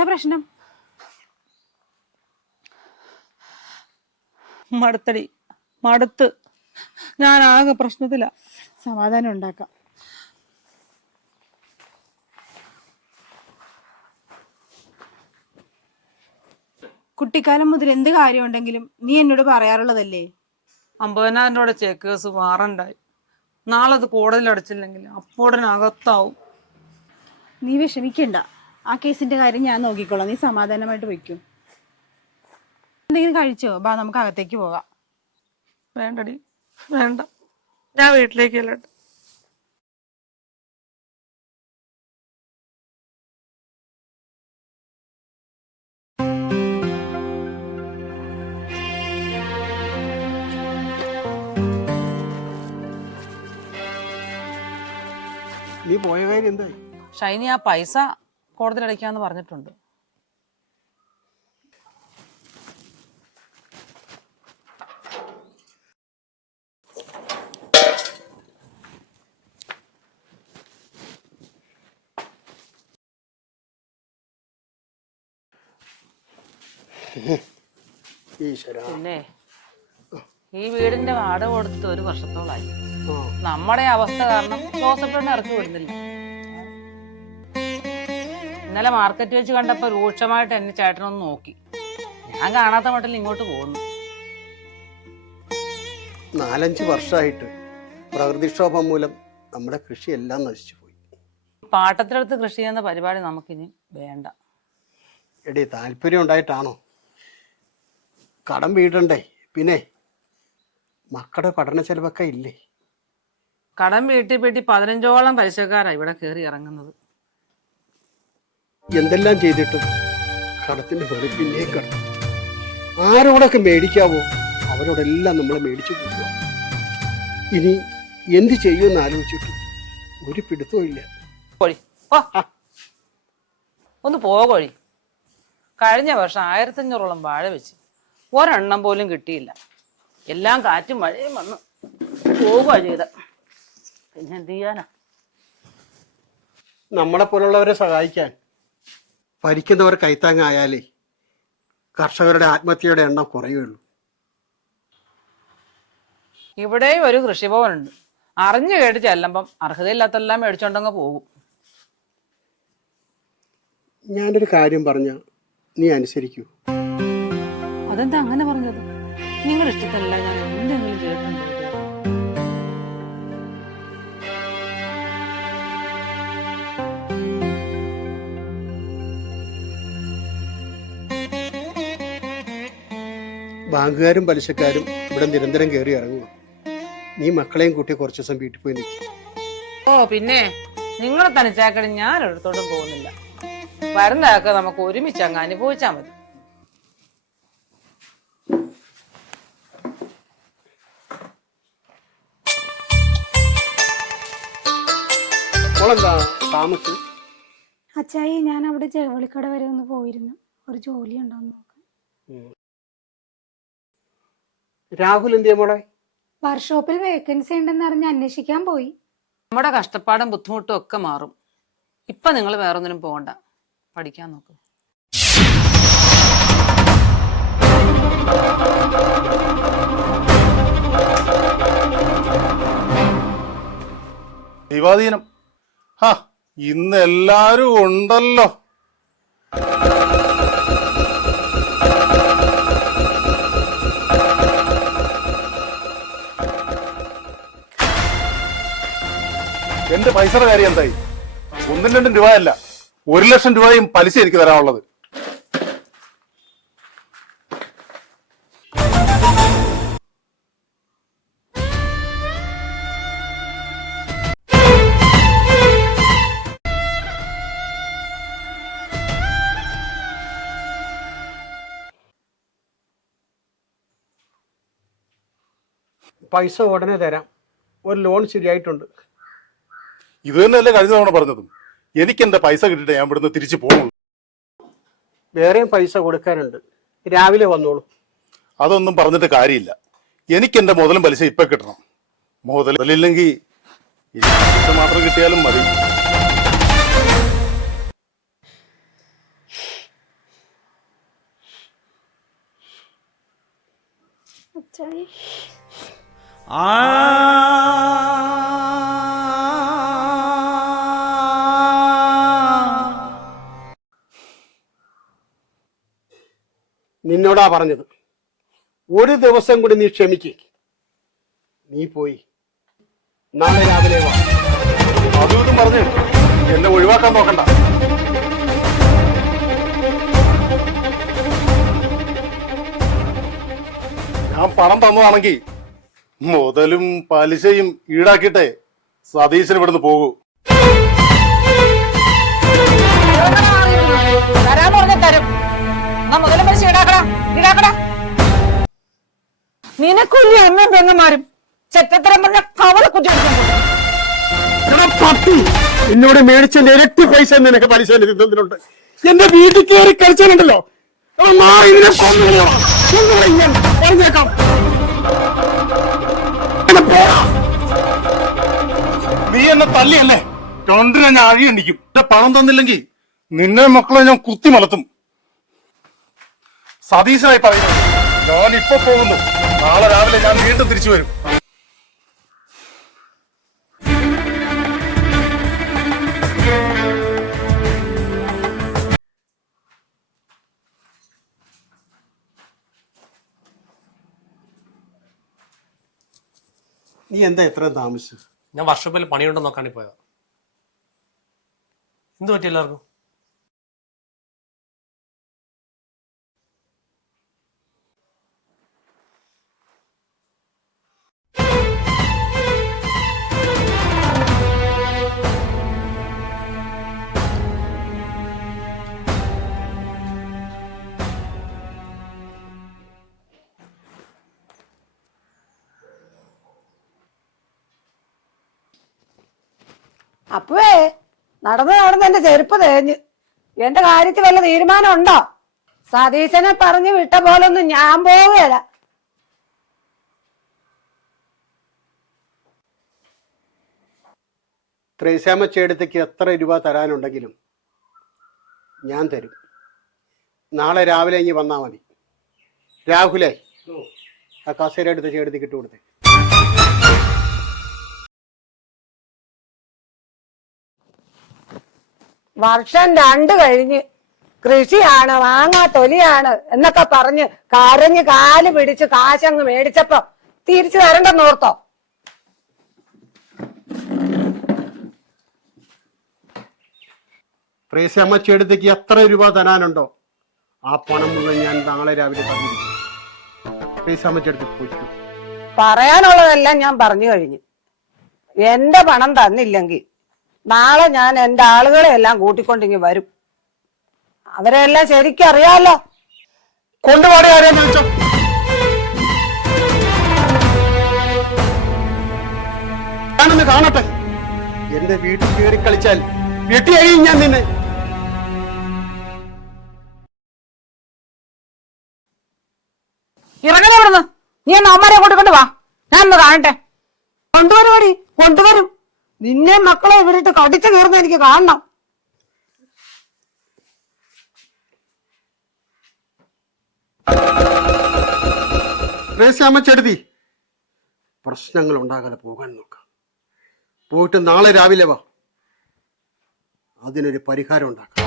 എന്താ പ്രശ്നം? മടുത്തടി. മടുത്ത്. ഞാൻ ആകെ പ്രശ്നത്തില. സമാധാനം ഉണ്ടാക്കാം. കുട്ടിക്കാലം മുതൽ എന്ത് കാര്യം ഉണ്ടെങ്കിലും നീ എന്നോട് പറയാറുള്ളതല്ലേ? അമ്പതിനായിരം രൂപയുടെ ചെക്ക് വാറണ്ടായി നാളെ അത് കോടതിയിൽ അടച്ചില്ലെങ്കിൽ അപ്പോടനകത്താവും നീ വിഷമിക്കണ്ട. ആ കേസിന്റെ കാര്യം ഞാൻ നോക്കിക്കോളാം. നീ സമാധാനമായിട്ട് വയ്ക്കൂ. എന്തെങ്കിലും കഴിച്ചോ? ബാ നമുക്ക് അകത്തേക്ക് പോകാം. വേണ്ടടി. വേണ്ട. ഞാൻ വീട്ടിലേക്ക് നീ പോയ കാര്യം എന്തായി? ഷൈനി ആ പൈസ കോടതിയിൽ അടയ്ക്കാന്ന് പറഞ്ഞിട്ടുണ്ട് പിന്നെ ഈ വീടിന്റെ വാടക കൊടുത്തിട്ട് ഒരു വർഷത്തോളായി. നമ്മുടെ അവസ്ഥ കാരണം ജോസഫിനെ ഇറക്കി വിടുന്നില്ല. ഇന്നലെ മാർക്കറ്റ് വെച്ച് കണ്ടപ്പോ രൂക്ഷമായിട്ട് എന്നെ ചേട്ടനൊന്ന് നോക്കി. ഞാൻ കാണാത്ത മട്ടിൽ ഇങ്ങോട്ട് പോകുന്നു. നാലഞ്ച് വർഷമായിട്ട് പ്രകൃതിക്ഷോഭം മൂലം നമ്മുടെ കൃഷിയെല്ലാം നശിച്ചു പോയി. പാട്ടത്തിലെടുത്ത് കൃഷി ചെയ്യുന്ന പരിപാടി നമുക്കിനി വേണ്ട. എടി താല്പര്യം ഉണ്ടായിട്ടാണോ? കടം വീടണ്ടേ? പിന്നെ മക്കളുടെ പഠന ചെലവൊക്കെ ഇല്ലേ? കടം വീട്ടിൽ പെട്ടി പതിനഞ്ചോളം പൈസക്കാരാണ് ഇവിടെ കയറി ഇറങ്ങുന്നത്. എന്തെല്ലാം ചെയ്തിട്ടും കടത്തിന്റെ വെളി പിന്നെയും ആരോടൊക്കെ മേടിക്കാവോ അവരോടെല്ലാം നമ്മൾ മേടിച്ചു പോകുക ഇനി എന്ത് ചെയ്യുമെന്ന് ആലോചിച്ചിട്ട് ഒരു പിടുത്തവും ഇല്ല. ഒന്ന് പോകോഴി കഴിഞ്ഞ വർഷം ആയിരത്തഞ്ഞൂറോളം വാഴ വെച്ച് ഒരെണ്ണം പോലും കിട്ടിയില്ല. എല്ലാം കാറ്റും മഴയും വന്ന്. പോകുക ചെയ്ത. പിന്നെ എന്ത് ചെയ്യാനാ? നമ്മളെ പോലുള്ളവരെ സഹായിക്കാൻ ഭരിക്കുന്നവർ കൈത്താങ്ങായാലേ കർഷകരുടെ ആത്മഹത്യയുടെ എണ്ണം കുറയുള്ളൂ. ഇവിടെ ഒരു കൃഷിഭവൻ ഉണ്ട് അറിഞ്ഞു കേട്ട് ചെല്ലുമ്പം അർഹതയില്ലാത്തെല്ലാം മേടിച്ചോണ്ടങ്ങ് പോകും. ഞാനൊരു കാര്യം പറഞ്ഞ നീ അനുസരിക്കൂ. അതെന്താ അങ്ങനെ പറഞ്ഞത്? നിങ്ങളുടെ ഇഷ്ടത്തല്ല ഞാൻ ബാങ്കുകാരും പലിശക്കാരും ഇവിടെ നിരന്തരം കയറി ഇറങ്ങുക നീ മക്കളെയും കൂട്ടി കുറച്ച് ദിവസം വീട്ടിൽ പോയി നിൽക്കും ഓ പിന്നെ നിങ്ങളെ തനിച്ചാക്കടി ഞാൻ ഒരിടത്തോട്ടും പോകുന്നില്ല. വരുന്നതൊക്കെ നമുക്ക് ഒരുമിച്ച് അങ്ങ് അനുഭവിച്ചാൽ മതി. അച്ചായി ഞാൻ അവിടെ ചെവളിക്കട വരെ ഒന്ന് പോയിരുന്നു. ഒരു ജോലി ഉണ്ടോന്ന് നോക്കാൻ രാഹുൽ എന്തിയ മോളെ? വർക്ക്ഷോപ്പിൽ വേക്കൻസി ഉണ്ടെന്ന് അറിഞ്ഞ് അന്വേഷിക്കാൻ പോയി. നമ്മുടെ കഷ്ടപ്പാടും ബുദ്ധിമുട്ടും ഒക്കെ മാറും. ഇപ്പൊ നിങ്ങൾ വേറൊന്നിനും പോകണ്ട പഠിക്കാൻ നോക്ക്. ദൈവാധീനം ഹാ ഇന്ന് എല്ലാരും ഉണ്ടല്ലോ. എന്റെ പൈസയുടെ കാര്യം എന്തായി? ഒന്നും രണ്ടും രൂപയല്ല. ഒരു ലക്ഷം രൂപയും പലിശ എനിക്ക് തരാനുള്ളത്. പൈസ ഉടനെ തരാം. ഒരു ലോൺ ശരിയായിട്ടുണ്ട്. ഇത് തന്നെയല്ലേ കഴിഞ്ഞ തവണ പറഞ്ഞതും. എനിക്കെന്റെ പൈസ കിട്ടിട്ട് ഞാൻ ഇവിടുന്ന് തിരിച്ചു പോകുന്നു വേറെയും പൈസ കൊടുക്കാനുണ്ട്. രാവിലെ വന്നോളൂ. അതൊന്നും പറഞ്ഞിട്ട് കാര്യമില്ല. എനിക്ക് എന്റെ മുതലും പലിശ ഇപ്പൊ കിട്ടണം. മുതലില്ലെങ്കിൽ മാത്രം കിട്ടിയാലും മതി. ആ നിന്നോടാ പറഞ്ഞത്. ഒരു ദിവസം കൂടി നീ ക്ഷമിക്ക്. നീ പോയി. നാളെ രാവിലെ വാ. അതും ഇതും പറഞ്ഞ്. എന്നെ ഒഴിവാക്കാൻ നോക്കണ്ട. ഞാൻ പണം തന്നതാണെങ്കിൽ മുതലും പലിശയും ഈടാക്കിട്ടെ സതീശൻ ഇവിടുന്ന് പോകൂ. തരാന്ന് പറഞ്ഞ തരും. മുതലും പലിശ ഈടാക്കടാ നിനക്കൊല്ലി അമ്മയും പെങ്ങന്മാരും? ചെറ്റത്തരം പറഞ്ഞ കവള കുട്ടി എന്നോട് മേടിച്ചതിന്റെ ഇരട്ടി പൈസ നിനക്ക് പലിശ തന്നിട്ടുണ്ട് എന്റെ വീട്ടിൽ കയറി ഞാൻ. പറഞ്ഞേക്കാം. നീ എന്നെ തല്ലിയല്ലേ? രണ്ടിനെ ഞാൻ അഴിയണ്ടിക്കും എന്റെ പണം തന്നില്ലെങ്കിൽ നിന്നെ മക്കളെ ഞാൻ കുത്തി മലത്തും. സതീശനായി പറയുന്നു. ഞാൻ ഇപ്പൊ പോകുന്നു. നാളെ രാവിലെ ഞാൻ വീണ്ടും തിരിച്ചു വരും. നീ എന്താ എത്രയും താമസിച്ചു ഞാൻ വർഷപ്പിൽ പണിയുണ്ടോ നോക്കാണ്ടി പോയതാ. എന്ത് പറ്റി എല്ലാവർക്കും? അപ്പുവേ നടന്ന് നടന്ന് എന്റെ ചെരുപ്പ് തേഞ്ഞ്. എന്റെ കാര്യത്തിൽ വല്ല തീരുമാനം ഉണ്ടോ സതീശനെ പറഞ്ഞു വിട്ട പോലൊന്നും ഞാൻ പോവുകയല്ല. ത്രേസ്യാമ്മ ചേടത്തേക്ക് എത്ര രൂപ തരാനുണ്ടെങ്കിലും ഞാൻ തരും. നാളെ രാവിലെ ഇനി വന്നാൽ മതി. രാഹുലേ ആ കസേര എടുത്ത് ചേടത്തേക്ക് ഇട്ട് വർഷം രണ്ട് കഴിഞ്ഞ് കൃഷിയാണ് വാങ്ങാ തൊലിയാണ് എന്നൊക്കെ പറഞ്ഞ് കരഞ്ഞ് കാൽ പിടിച്ച് കാശങ്ങ് മേടിച്ചപ്പോ തിരിച്ചു തരണ്ടെന്ന് ഓർത്തോ? അമ്മ ചെടുത്തേക്ക് എത്ര രൂപ തരാനുണ്ടോ? ആ പണം മുഴുവൻ ഞാൻ നാളെ രാവിലെ പറഞ്ഞു പോയിക്കോ പറയാനുള്ളതെല്ലാം ഞാൻ പറഞ്ഞു കഴിഞ്ഞു. എന്റെ പണം തന്നില്ലെങ്കിൽ നാളെ ഞാൻ എന്റെ ആളുകളെ എല്ലാം കൂട്ടിക്കൊണ്ടിങ്ങി വരും. അവരെല്ലാം ശരിക്കും അറിയാലോ. കൊണ്ടുപോടെ ഞാനൊന്ന് കാണട്ടെ. എന്റെ വീട്ടിൽ കയറി കളിച്ചാൽ വെട്ടി അഴിയും ഞാൻ നിന്നെ. ഇറങ്ങണേ ഇവിടുന്ന്. നീ ഒന്ന് അമ്മരെ കൊണ്ടുകൊണ്ട് വാ. ഞാൻ ഒന്ന് കാണട്ടെ. കൊണ്ടുവരും കൊണ്ടുവരും. നിന്നെ മക്കളെ ഇവരിട്ട് കടിച്ചു കയറുന്ന എനിക്ക് കാണണം. ചെടുതി പ്രശ്നങ്ങൾ ഉണ്ടാകാതെ പോകാൻ നോക്കാം. പോയിട്ട് നാളെ രാവിലെ വാ. അതിനൊരു പരിഹാരം ഉണ്ടാക്കാം.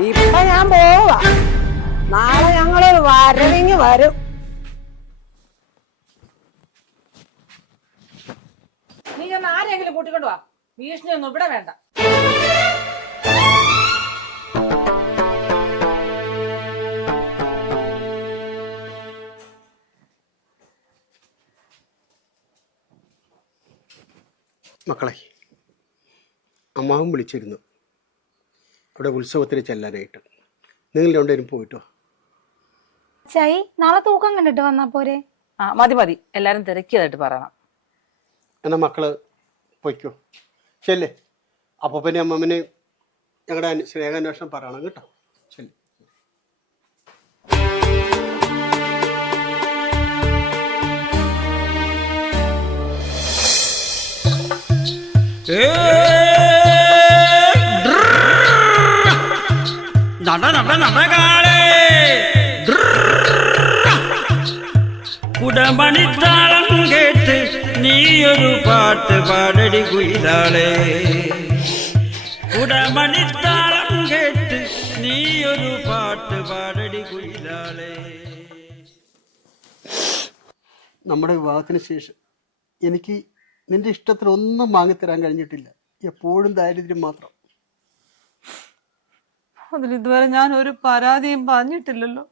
ഇപ്പൊ ഞാൻ പോവാ. നാളെ ഞങ്ങൾ വരവിങ് വരും. നീ ഒന്ന് ആരെങ്കിലും കൂട്ടിക്കൊണ്ട് വാ. ഭീഷണി ഒന്നും ഇവിടെ വേണ്ട. മക്കളെ അമ്മാവും വിളിച്ചിരുന്നു. അവിടെ ഉത്സവത്തിന് ചെല്ലാനായിട്ട്. നിങ്ങൾ രണ്ടുപേരും പോയിട്ടോ? ചൈ നാളെ തൂക്കം കണ്ടിട്ട് വന്നാ പോരെ? ആ മതി മതി. എല്ലാരും തിരക്കിയതായിട്ട് പറയണം. എന്നാ മക്കൾ പൊയ്ക്കോ. ശല്ലേ അപ്പൂപ്പനെ അമ്മമ്മനെ ഞങ്ങളുടെ സ്നേഹാന്വേഷണം പറയണം കേട്ടോ. ശരി നട നട നട കാല കുടമണിത്താളം കേട്ട് നീയൊരു പാട്ട് പാടടി കുയിലാളേ. കുടമണിത്താളം കേട്ട് നീയൊരു പാട്ട് പാടടി കുയിലാളേ. നമ്മുടെ വിവാഹത്തിന് ശേഷം എനിക്ക് നിന്റെ ഇഷ്ടത്തിന് ഒന്നും വാങ്ങിത്തരാൻ കഴിഞ്ഞിട്ടില്ല. എപ്പോഴും ദാരിദ്ര്യം മാത്രം. അതിൽ ഇതുവരെ ഞാൻ ഒരു പരാതിയും പറഞ്ഞിട്ടില്ലല്ലോ.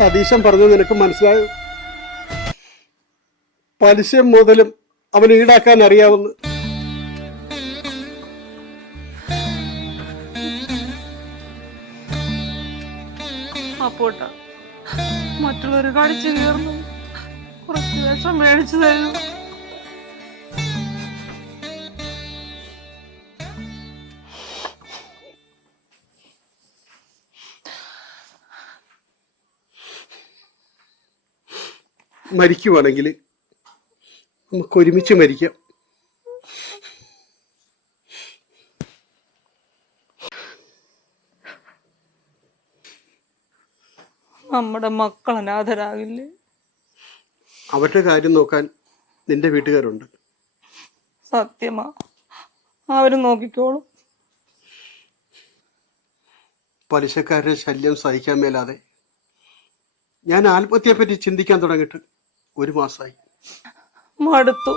സതീശൻ പറഞ്ഞു നിനക്ക് മനസ്സിലായോ? പലിശ മുതലും അവൻ ഈടാക്കാൻ അറിയാവുന്ന അപ്പോട്ട മറ്റുള്ളവർ കാണിച്ചു കയറുന്നു കുറച്ച് വേഷം മേടിച്ചു തരൂ മരിക്കുവാണെങ്കിൽ നമുക്ക് ഒരുമിച്ച് മരിക്കാം. നമ്മുടെ മക്കൾ അനാഥരാകില്ലേ? അവരുടെ കാര്യം നോക്കാൻ നിന്റെ വീട്ടുകാരുണ്ട്. സത്യമാ. അവർ നോക്കിക്കോളും. പലിശക്കാരുടെ ശല്യം സഹിക്കാൻ മേലാതെ ഞാൻ ആത്മഹത്യയെപ്പറ്റി ചിന്തിക്കാൻ തുടങ്ങിയിട്ട് ഒരു മാസമായി. മടുത്തു.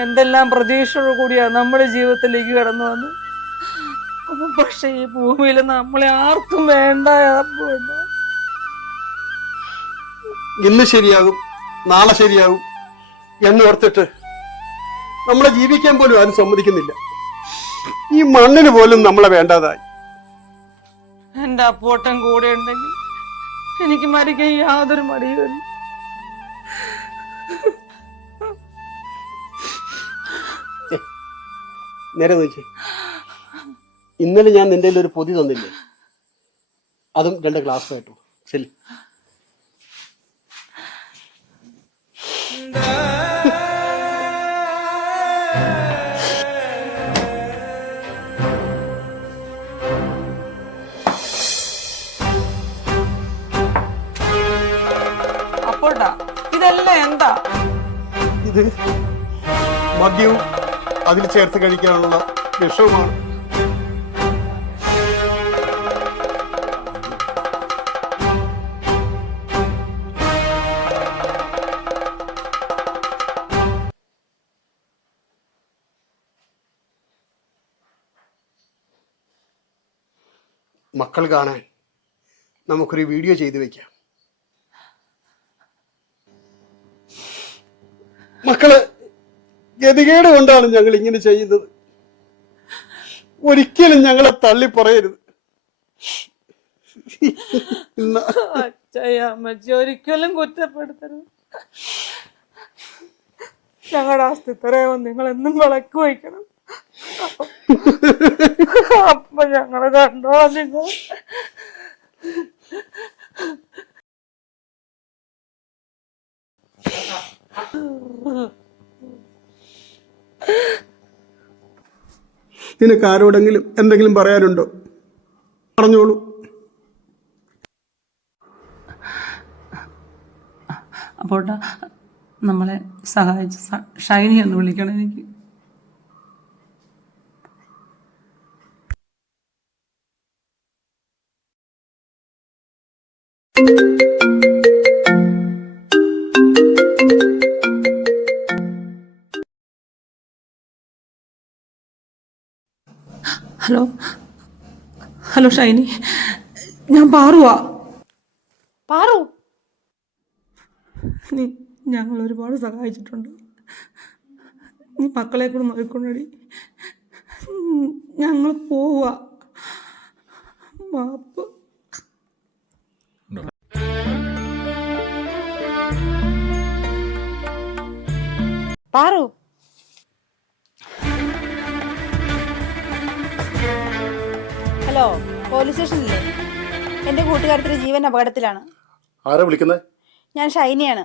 എന്തെല്ലാം പ്രതീക്ഷകൾ കൂടിയാ നമ്മുടെ ജീവിതത്തിലേക്ക് കടന്നു വന്നത്? പക്ഷെ ഈ ഭൂമിയിൽ നമ്മളെ ആർക്കും വേണ്ട വേണ്ട. ഇന്ന് ശരിയാകും നാളെ ശരിയാകും എന്ന് ഓർത്തിട്ട് നമ്മളെ ജീവിക്കാൻ പോലും ആരും സമ്മതിക്കുന്നില്ല. ഈ മണ്ണിന് പോലും നമ്മളെ വേണ്ടാതായി. എന്റെ അപ്പോട്ടൻ കൂടെ ഉണ്ടെങ്കിൽ എനിക്ക് മരിക്കാൻ യാതൊരു മടിയുമില്ല. നേരെ നോക്കി. ഇന്നലെ ഞാൻ നിന്റെ ഒരു പൊതി തന്നില്ലേ? അതും രണ്ട് ഗ്ലാസ് ആയിട്ടു. ശരി. അപ്പോട്ടാ ഇതെല്ലാം എന്താ? ഇത് മദ്യവും അതിൽ ചേർത്ത് കഴിക്കാനുള്ള വിഷവുമാണ്. മക്കൾ കാണാൻ നമുക്കൊരു വീഡിയോ ചെയ്തു വെക്കാം. മക്കൾ ഗതികേട് കൊണ്ടാണ് ഞങ്ങൾ ഇങ്ങനെ ചെയ്യുന്നത്. ഒരിക്കലും ഞങ്ങളെ തള്ളി പറയരുത്. ഒരിക്കലും കുറ്റപ്പെടുത്തരുത്. ഞങ്ങളുടെ അസ്തിത്വരേവം നിങ്ങൾ എന്നും വിളക്ക് വയ്ക്കണം. അപ്പൊ ഞങ്ങൾ കണ്ടോളാം നിങ്ങൾ. നിനക്ക് ആരോടെങ്കിലും എന്തെങ്കിലും പറയാനുണ്ടോ? പറഞ്ഞോളൂ. അപ്പോട്ട നമ്മളെ സഹായിച്ച ഷൈനി എന്ന് വിളിക്കണം എനിക്ക്. ഹലോ. ഹലോ ഷൈനി. ഞാൻ പാറുവാ. പാറു. നീ ഞങ്ങൾ ഒരുപാട് സഹായിച്ചിട്ടുണ്ട്. നീ മക്കളെ കൂടെ നോക്കിക്കൊണ്ടടി. ഞങ്ങൾ പോവാ. മാപ്പ്. പാറു. ഹലോ പോലീസ് സ്റ്റേഷനില്ലേ? എന്റെ കൂട്ടുകാരത്തിന്റെ ജീവൻ അപകടത്തിലാണ്. ആരാ വിളിക്കുന്നത് ഞാൻ ഷൈനിയാണ്.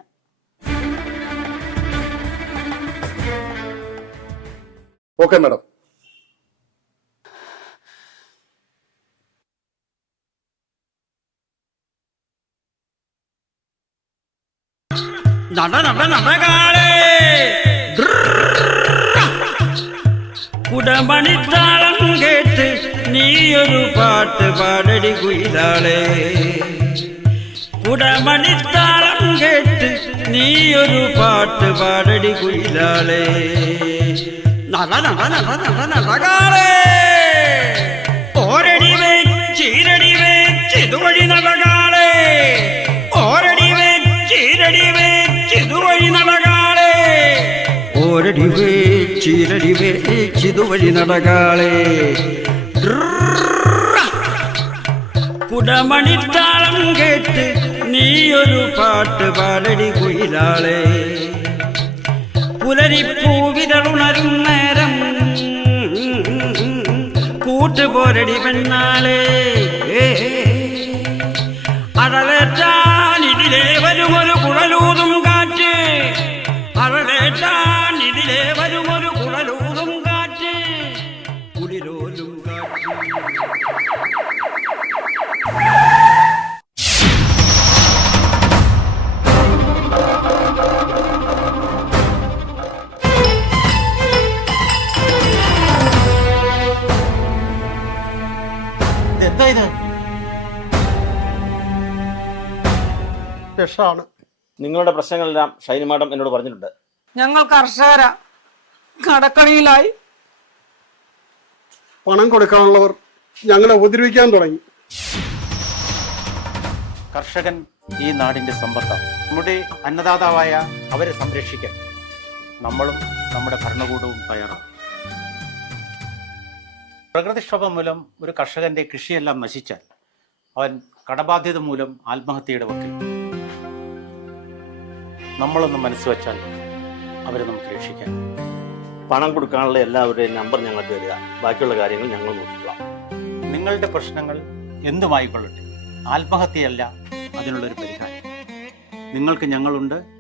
Okay madam. നട നട നടകാളേ കുടമണിത്താളം കേട്ട് നീയൊരു പാട്ട് പാടടി കുയിലാളെ. കുടമണിത്താളം കേട്ട് നീയൊരു പാട്ട് പാടടി കുയിലാളെ. നട നട നട നട നടകാളേ ഓരടി ചീരടി ചിതുവഴി നടകാളേ ഓരടി ചീരടി ചിതുവഴി നടകാളേ നടകാളേ കുടമണിത്താളം കേട്ട് നീയൊരു പാട്ട് പാടടി കുയിലാളേ പുലരിപ്പൂവിതളുണരും നേരം കൂട്ടുപോരടി പെണ്ണാളേ അഴലേറ്റാൻ രക്ഷമാണ് നിങ്ങളുടെ പ്രശ്നങ്ങളെല്ലാം ഷൈനി മാഡം എന്നോട് പറഞ്ഞിട്ടുണ്ട്. ഞങ്ങൾ കർഷകരാ. കടക്കണിയിലായി പണം കൊടുക്കാനുള്ളവർ ഞങ്ങളെ ഉപദ്രവിക്കാൻ തുടങ്ങി. കർഷകൻ ഈ നാടിന്റെ സമ്പത്താണ്. നമ്മുടെ അന്നദാതാവായ അവരെ സംരക്ഷിക്കാൻ നമ്മളും നമ്മുടെ ഭരണകൂടവും തയ്യാറാണ്. പ്രകൃതിക്ഷോഭം മൂലം ഒരു കർഷകന്റെ കൃഷിയെല്ലാം നശിച്ചാൽ അവൻ കടബാധ്യത മൂലം ആത്മഹത്യയുടെ വക്കിൽ. നമ്മളൊന്ന് മനസ്സ് വെച്ചാൽ അവരെ നമുക്ക് രക്ഷിക്കാം പണം കൊടുക്കാനുള്ള എല്ലാവരുടെയും നമ്പർ ഞങ്ങൾക്ക് തരിക. ബാക്കിയുള്ള കാര്യങ്ങൾ ഞങ്ങൾ നോക്കിക്കൊള്ളാം നിങ്ങളുടെ പ്രശ്നങ്ങൾ എന്തുമായിക്കൊള്ളട്ടെ ആത്മഹത്യയല്ല അതിനുള്ളൊരു പരിഹാരം. നിങ്ങൾക്ക് ഞങ്ങളുണ്ട്.